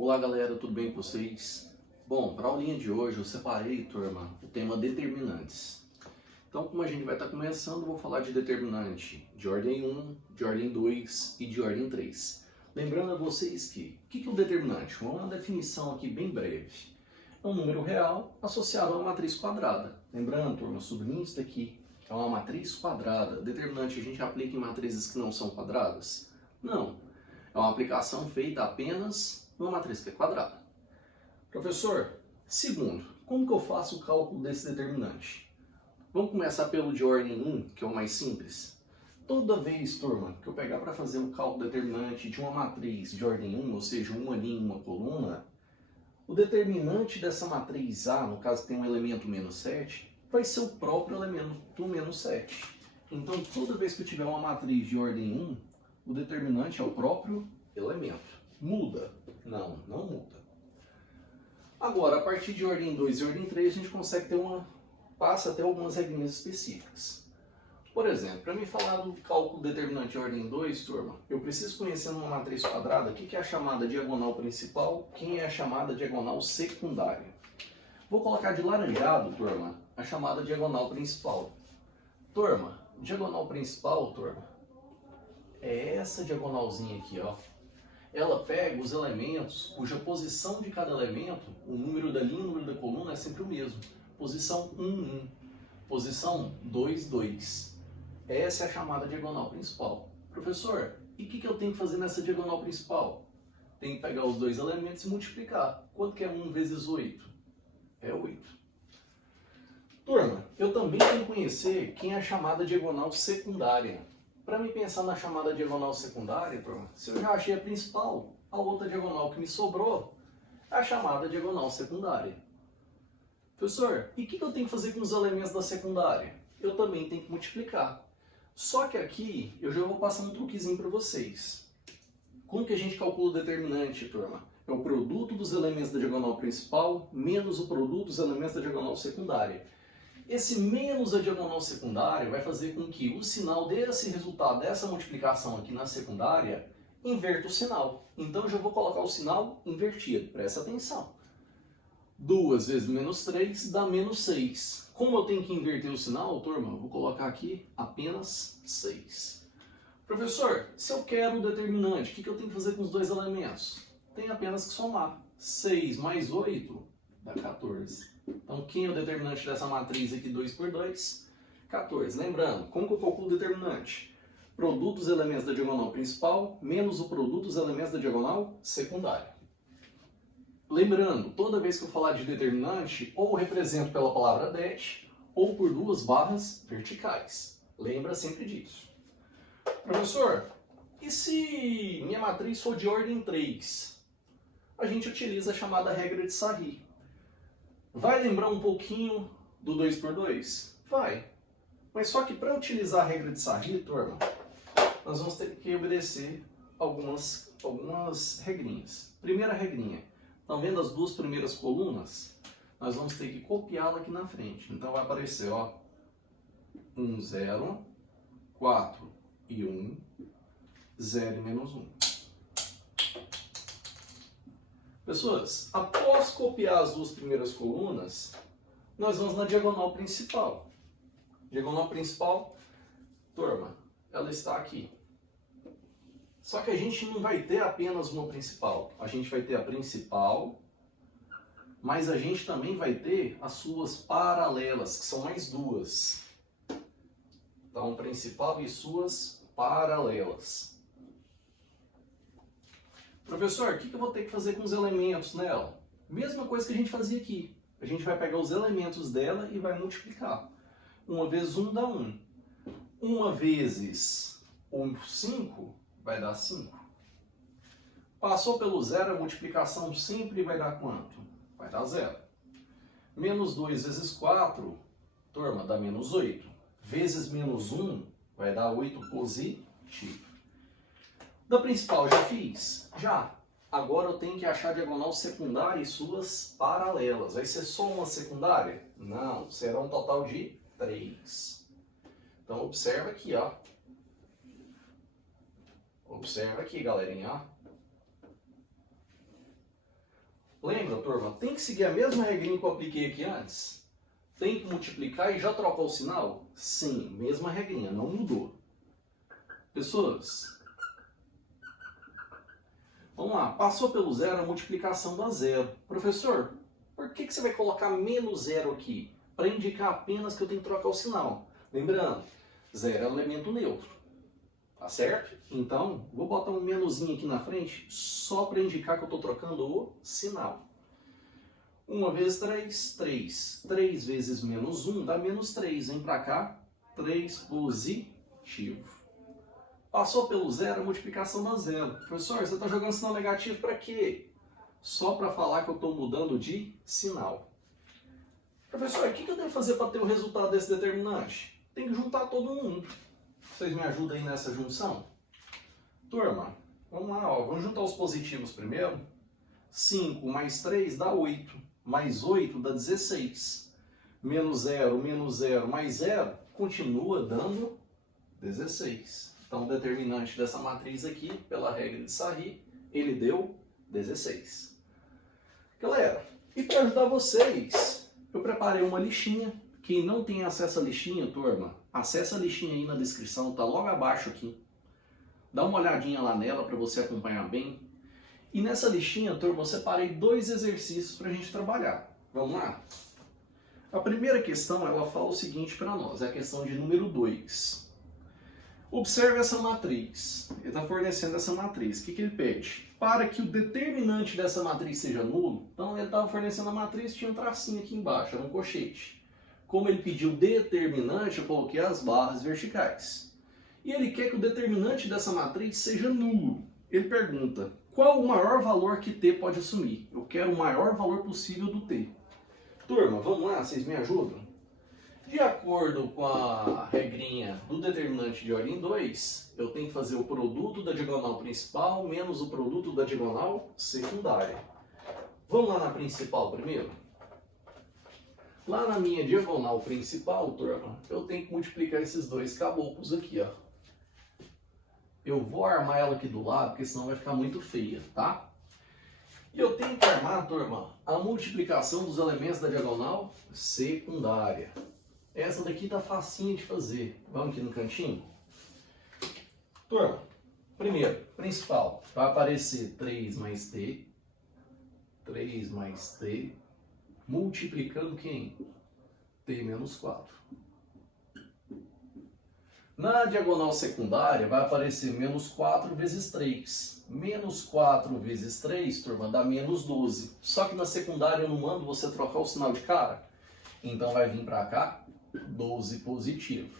Olá galera, tudo bem com vocês? Bom, para a aulinha de hoje eu separei, turma, o tema determinantes. Então, como a gente vai estar começando, eu vou falar de determinante de ordem 1, de ordem 2 e de ordem 3. Lembrando a vocês que, o que é o determinante? Uma definição aqui bem breve. É um número real associado a uma matriz quadrada. Lembrando, turma, sublinhe isso daqui. É uma matriz quadrada. Determinante a gente aplica em matrizes que não são quadradas? Não. É uma aplicação feita apenas numa matriz que é quadrada. Professor, segundo, como que eu faço o cálculo desse determinante? Vamos começar pelo de ordem 1, que é o mais simples. Toda vez, turma, que eu pegar para fazer o cálculo determinante de uma matriz de ordem 1, ou seja, uma linha e uma coluna, o determinante dessa matriz A, no caso que tem um elemento menos 7, vai ser o próprio elemento do menos 7. Então, toda vez que eu tiver uma matriz de ordem 1, o determinante é o próprio elemento. Muda? Não, não muda. Agora, a partir de ordem 2 e ordem 3, a gente consegue passa a ter algumas regrinhas específicas. Por exemplo, para me falar do cálculo determinante de ordem 2, turma, eu preciso conhecer numa matriz quadrada o que é a chamada diagonal principal, quem é a chamada diagonal secundária. Vou colocar de laranjado, turma, a chamada diagonal principal. Turma, diagonal principal, turma, é essa diagonalzinha aqui, ó. Ela pega os elementos cuja posição de cada elemento, o número da linha e o número da coluna é sempre o mesmo. Posição 1, 1. Posição 2, 2. Essa é a chamada diagonal principal. Professor, e o que eu tenho que fazer nessa diagonal principal? Tem que pegar os dois elementos e multiplicar. Quanto que é 1 vezes 8? É 8. Turma, eu também tenho que conhecer quem é a chamada diagonal secundária. Para me pensar na chamada diagonal secundária, turma, se eu já achei a principal, a outra diagonal que me sobrou é a chamada diagonal secundária. Professor, e o que eu tenho que fazer com os elementos da secundária? Eu também tenho que multiplicar. Só que aqui eu já vou passar um truquezinho para vocês. Como que a gente calcula o determinante, turma? É o produto dos elementos da diagonal principal menos o produto dos elementos da diagonal secundária. Esse menos a diagonal secundária vai fazer com que o sinal desse resultado, dessa multiplicação aqui na secundária, inverta o sinal. Então eu já vou colocar o sinal invertido, presta atenção. 2 vezes menos 3 dá menos 6. Como eu tenho que inverter o sinal, turma, eu vou colocar aqui apenas 6. Professor, se eu quero o determinante, o que eu tenho que fazer com os dois elementos? Tem apenas que somar. 6 mais 8 dá 14. Então, quem é o determinante dessa matriz aqui, 2 por 2? 14. Lembrando, como que eu calculo o determinante? Produto dos elementos da diagonal principal menos o produto dos elementos da diagonal secundária. Lembrando, toda vez que eu falar de determinante, ou eu represento pela palavra det, ou por duas barras verticais. Lembra sempre disso. Professor, e se minha matriz for de ordem 3? A gente utiliza a chamada regra de Sarri. Vai lembrar um pouquinho do 2 por 2? Vai. Mas só que para utilizar a regra de Sarri, turma, nós vamos ter que obedecer algumas regrinhas. Primeira regrinha. Estão vendo as duas primeiras colunas? Nós vamos ter que copiá-la aqui na frente. Então vai aparecer, ó, 1, 0, 4 e 1, 0 e menos 1. Pessoas, após copiar as duas primeiras colunas, nós vamos na diagonal principal. Diagonal principal, turma, ela está aqui. Só que a gente não vai ter apenas uma principal. A gente vai ter a principal, mas a gente também vai ter as suas paralelas, que são mais duas. Então, principal e suas paralelas. Professor, o que eu vou ter que fazer com os elementos nela? Mesma coisa que a gente fazia aqui. A gente vai pegar os elementos dela e vai multiplicar. 1 vezes 1 dá 1. 1 vezes 5 vai dar 5. Passou pelo zero, a multiplicação sempre vai dar quanto? Vai dar 0. Menos 2 vezes 4, turma, dá menos 8. Vezes menos 1 vai dar 8 positivo. Da principal já fiz? Já. Agora eu tenho que achar a diagonal secundária e suas paralelas. Vai ser só uma secundária? Não, será um total de 3. Então observa aqui, ó. Observa aqui, galerinha, ó. Lembra, turma? Tem que seguir a mesma regrinha que eu apliquei aqui antes? Tem que multiplicar e já trocar o sinal? Sim, mesma regrinha, não mudou. Pessoas, vamos lá. Passou pelo zero, a multiplicação dá zero. Professor, por que você vai colocar menos zero aqui? Para indicar apenas que eu tenho que trocar o sinal. Lembrando, zero é um elemento neutro. Tá certo? Então, vou botar um menuzinho aqui na frente só para indicar que eu estou trocando o sinal. 1 vezes 3, 3. 3 vezes menos 1 dá menos 3. Vem para cá, 3 positivo. Passou pelo zero, a multiplicação dá zero. Professor, você está jogando sinal negativo para quê? Só para falar que eu estou mudando de sinal. Professor, o que eu devo fazer para ter o resultado desse determinante? Tem que juntar todo mundo. Vocês me ajudam aí nessa junção? Turma, vamos lá, ó. Vamos juntar os positivos primeiro. 5 mais 3 dá 8. Mais 8 dá 16. Menos 0 mais 0 continua dando 16. Então, o determinante dessa matriz aqui, pela regra de Sarri, ele deu 16. Galera, e para ajudar vocês, eu preparei uma listinha. Quem não tem acesso à listinha, turma, acessa a listinha aí na descrição, tá logo abaixo aqui. Dá uma olhadinha lá nela para você acompanhar bem. E nessa listinha, turma, eu separei 2 exercícios para a gente trabalhar. Vamos lá? A primeira questão, ela fala o seguinte para nós, é a questão de número 2. Observe essa matriz. Ele está fornecendo essa matriz. O que ele pede? Para que o determinante dessa matriz seja nulo, então ele estava fornecendo a matriz, tinha um tracinho aqui embaixo, era um colchete. Como ele pediu determinante, eu coloquei as barras verticais. E ele quer que o determinante dessa matriz seja nulo. Ele pergunta, qual o maior valor que T pode assumir? Eu quero o maior valor possível do T. Turma, vamos lá, vocês me ajudam? De acordo com a regrinha do determinante de ordem 2, eu tenho que fazer o produto da diagonal principal menos o produto da diagonal secundária. Vamos lá na principal primeiro? Lá na minha diagonal principal, turma, eu tenho que multiplicar esses 2 caboclos aqui, ó. Eu vou armar ela aqui do lado, porque senão vai ficar muito feia, tá? E eu tenho que armar, turma, a multiplicação dos elementos da diagonal secundária. Essa daqui tá facinho de fazer. Vamos aqui no cantinho? Turma, primeiro, principal, vai aparecer 3 mais T, 3 mais T, multiplicando quem? T menos 4. Na diagonal secundária vai aparecer menos 4 vezes 3. Menos 4 vezes 3, turma, dá menos 12. Só que na secundária eu não mando você trocar o sinal de cara. Então vai vir para cá 12 positivo.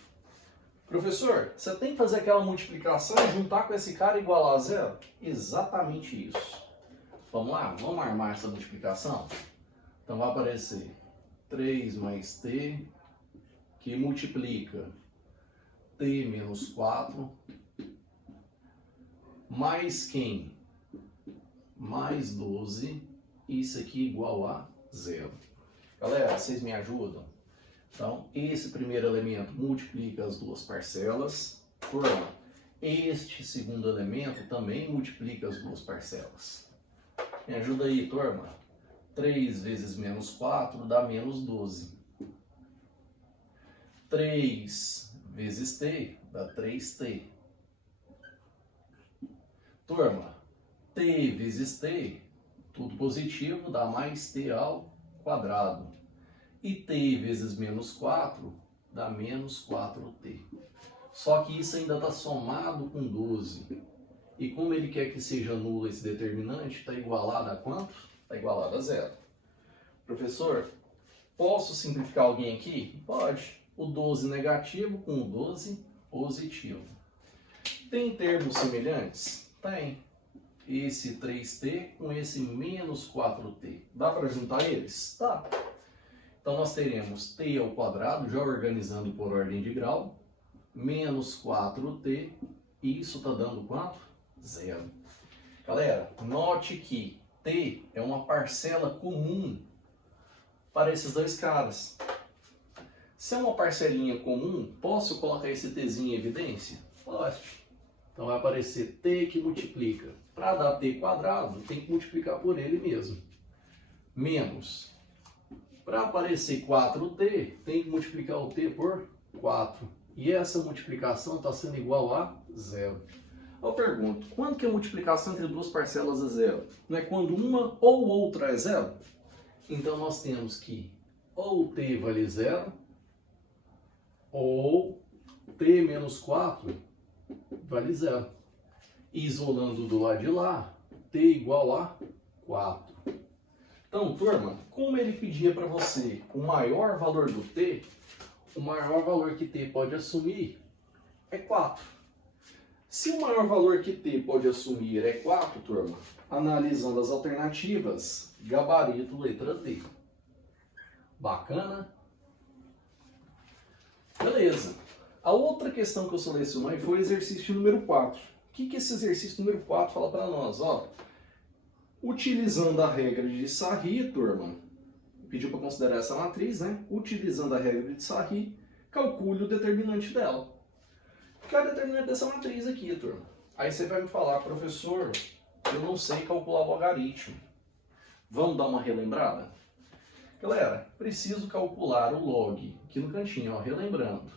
Professor, você tem que fazer aquela multiplicação e juntar com esse cara igual a zero? Exatamente isso. Vamos lá? Vamos armar essa multiplicação? Então vai aparecer 3 mais T, que multiplica T menos 4, mais quem? Mais 12, isso aqui igual a zero. Galera, vocês me ajudam? Então, esse primeiro elemento multiplica as 2 parcelas. Turma, este segundo elemento também multiplica as 2 parcelas. Me ajuda aí, turma. 3 vezes menos 4 dá menos 12. 3 vezes T dá 3T. Turma, T vezes T, tudo positivo, dá mais T ao quadrado. E T vezes menos 4 dá menos 4T. Só que isso ainda está somado com 12. E como ele quer que seja nulo esse determinante, está igualado a quanto? Está igualado a zero. Professor, posso simplificar alguém aqui? Pode. O 12 negativo com o 12 positivo. Tem termos semelhantes? Tem. Esse 3T com esse menos 4T. Dá para juntar eles? Dá. Então nós teremos T ao quadrado, já organizando por ordem de grau, menos 4T, e isso está dando quanto? Zero. Galera, note que T é uma parcela comum para esses 2 caras. Se é uma parcelinha comum, posso colocar esse Tzinho em evidência? Pode. Então vai aparecer T que multiplica. Para dar T quadrado, tem que multiplicar por ele mesmo. menos. Para aparecer 4t, tem que multiplicar o t por 4. E essa multiplicação está sendo igual a 0. Eu pergunto, quando que a multiplicação entre duas parcelas é 0? Não é quando uma ou outra é 0? Então nós temos que ou t vale 0, ou t menos 4 vale 0. Isolando do lado de lá, t igual a 4. Então, turma, como ele pedia para você o maior valor do t, o maior valor que t pode assumir é 4. Se o maior valor que t pode assumir é 4, turma, analisando as alternativas, gabarito letra D. Bacana? Beleza. A outra questão que eu selecionei foi o exercício número 4. O que esse exercício número 4 fala para nós? Ó, utilizando a regra de Sarri, turma, pediu para considerar essa matriz, né? Utilizando a regra de Sarri, calcule o determinante dela. Qual é o determinante dessa matriz aqui, turma? Aí você vai me falar, professor, eu não sei calcular o logaritmo. Vamos dar uma relembrada? Galera, preciso calcular o log, aqui no cantinho, ó, relembrando.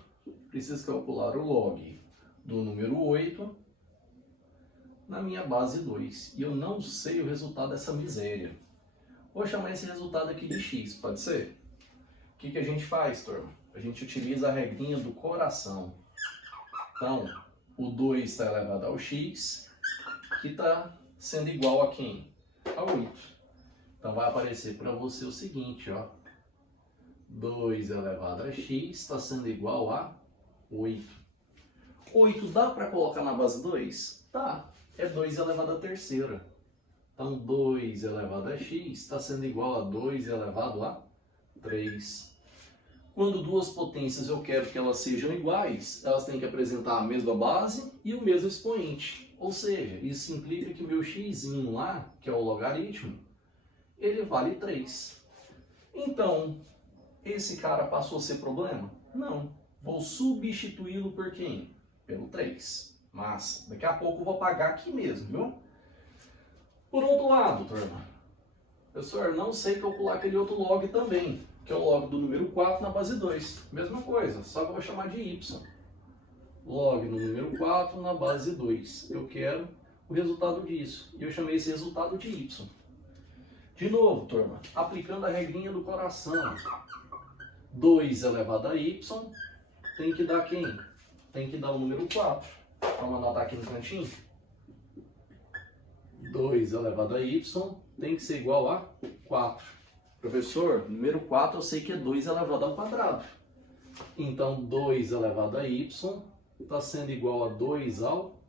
Preciso calcular o log do número 8 na minha base 2. E eu não sei o resultado dessa miséria. Vou chamar esse resultado aqui de x, pode ser? O que a gente faz, turma? A gente utiliza a regrinha do coração. Então, o 2 está elevado ao x, que está sendo igual a quem? A 8. Então vai aparecer para você o seguinte, ó. 2 elevado a x está sendo igual a 8. 8 dá para colocar na base 2? Tá. É 2 elevado a terceira. Então 2 elevado a x está sendo igual a 2 elevado a 3. Quando duas potências eu quero que elas sejam iguais, elas têm que apresentar a mesma base e o mesmo expoente. Ou seja, isso implica que o meu x lá, que é o logaritmo, ele vale 3. Então, esse cara passou a ser problema? Não. Vou substituí-lo por quem? Pelo 3. Mas, daqui a pouco eu vou apagar aqui mesmo, viu? Por outro lado, turma, professor, não sei calcular aquele outro log também, que é o log do número 4 na base 2. Mesma coisa, só que eu vou chamar de y. Log no número 4 na base 2. Eu quero o resultado disso. E eu chamei esse resultado de y. De novo, turma, aplicando a regrinha do coração. 2 elevado a y tem que dar quem? Tem que dar o número 4. Vamos anotar aqui no cantinho. 2 elevado a y tem que ser igual a 4. Professor, número 4 eu sei que é 2 elevado ao quadrado. Então, 2 elevado a y está sendo igual a 2 ao...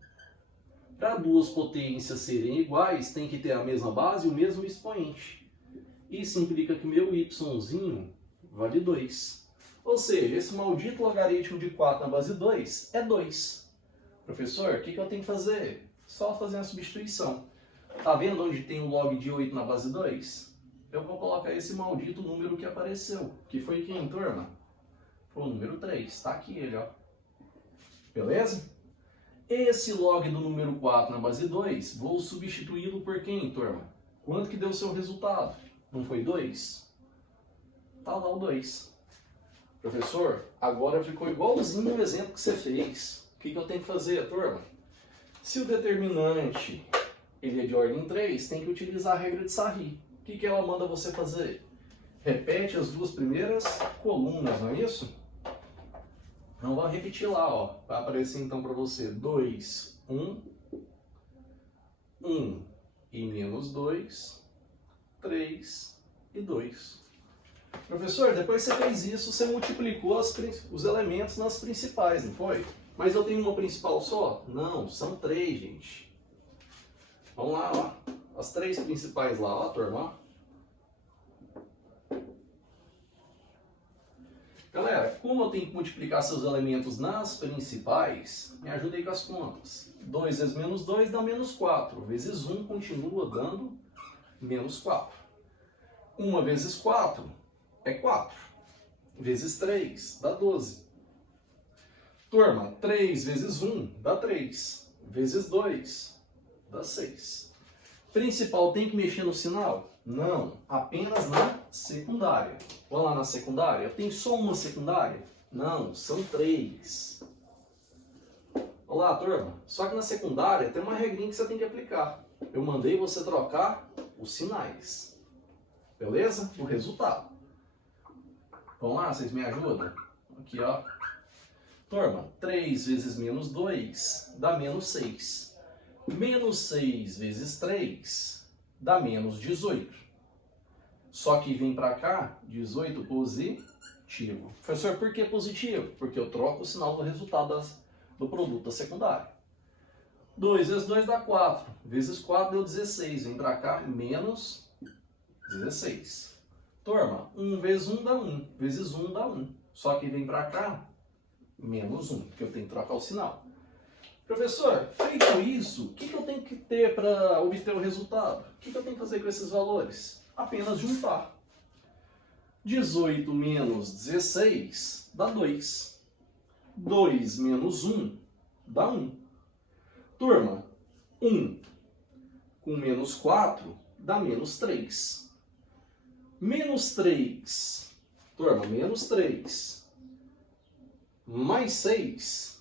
Para duas potências serem iguais, tem que ter a mesma base e o mesmo expoente. Isso implica que meu yzinho vale 2. Ou seja, esse maldito logaritmo de 4 na base 2 é 2. Professor, o que eu tenho que fazer? Só fazer a substituição. Tá vendo onde tem o log de 8 na base 2? Eu vou colocar esse maldito número que apareceu. Que foi quem, turma? Foi o número 3. Tá aqui ele, ó. Beleza? Esse log do número 4 na base 2, vou substituí-lo por quem, turma? Quanto que deu o seu resultado? Não foi 2? Tá lá o 2. Professor, agora ficou igualzinho no exemplo que você fez. O que eu tenho que fazer, turma? Se o determinante ele é de ordem 3, tem que utilizar a regra de Sarri. O que ela manda você fazer? Repete as duas primeiras colunas, não é isso? Então, vou repetir lá, ó. Vai aparecer então para você 2, 1, 1 e menos 2, 3 e 2. Professor, depois que você fez isso, você multiplicou os elementos nas principais, não foi? Mas eu tenho uma principal só? Não, são 3, gente. Vamos lá, ó. As 3 principais lá, ó, turma. Galera, como eu tenho que multiplicar seus elementos nas principais, me ajuda aí com as contas. 2 vezes menos 2 dá menos 4. Vezes 1 continua dando menos 4. 1 vezes 4 é 4. Vezes 3 dá 12. Turma, 3 vezes 1 dá 3. Vezes 2 dá 6. Principal tem que mexer no sinal? Não, apenas na secundária. Vamos lá na secundária? Tem só uma secundária? Não, são 3. Olá, turma. Só que na secundária tem uma regrinha que você tem que aplicar. Eu mandei você trocar os sinais. Beleza? O resultado. Vamos lá, vocês me ajudam? Aqui, ó. Turma, 3 vezes menos 2 dá menos 6. Menos 6 vezes 3 dá menos 18. Só que vem para cá, 18 positivo. Professor, por que positivo? Porque eu troco o sinal do resultado do produto da secundária. 2 vezes 2 dá 4. Vezes 4 deu 16. Vem para cá, menos 16. Turma, 1 vezes 1 dá 1. Vezes 1 dá 1. Só que vem para cá, menos 1. Porque eu tenho que trocar o sinal. Professor, feito isso, o que eu tenho que ter para obter o resultado? O que eu tenho que fazer com esses valores? Apenas juntar. 18 menos 16 dá 2. 2 menos 1 dá 1. Turma, 1 com menos 4 dá menos 3. Menos 3, turma, menos 3 mais 6,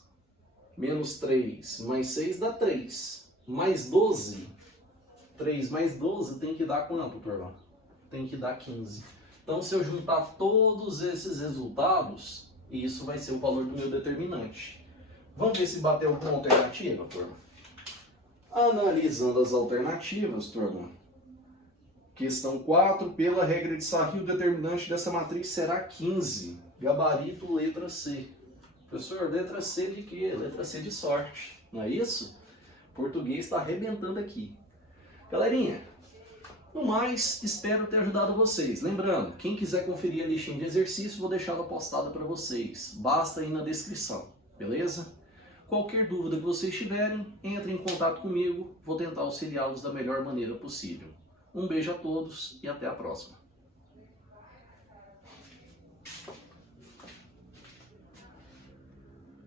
menos 3 mais 6 dá 3. Mais 12, 3 mais 12 tem que dar quanto, turma? Tem que dar 15. Então, se eu juntar todos esses resultados, isso vai ser o valor do meu determinante. Vamos ver se bateu com alternativa, turma? Analisando as alternativas, turma. Questão 4, pela regra de Sarri, o determinante dessa matriz será 15. Gabarito, letra C. Professor, letra C de quê? Letra C de sorte. Não é isso? Português está arrebentando aqui. Galerinha, no mais, espero ter ajudado vocês. Lembrando, quem quiser conferir a listinha de exercício, vou deixar ela postada para vocês. Basta ir na descrição, beleza? Qualquer dúvida que vocês tiverem, entre em contato comigo. Vou tentar auxiliá-los da melhor maneira possível. Um beijo a todos e até a próxima.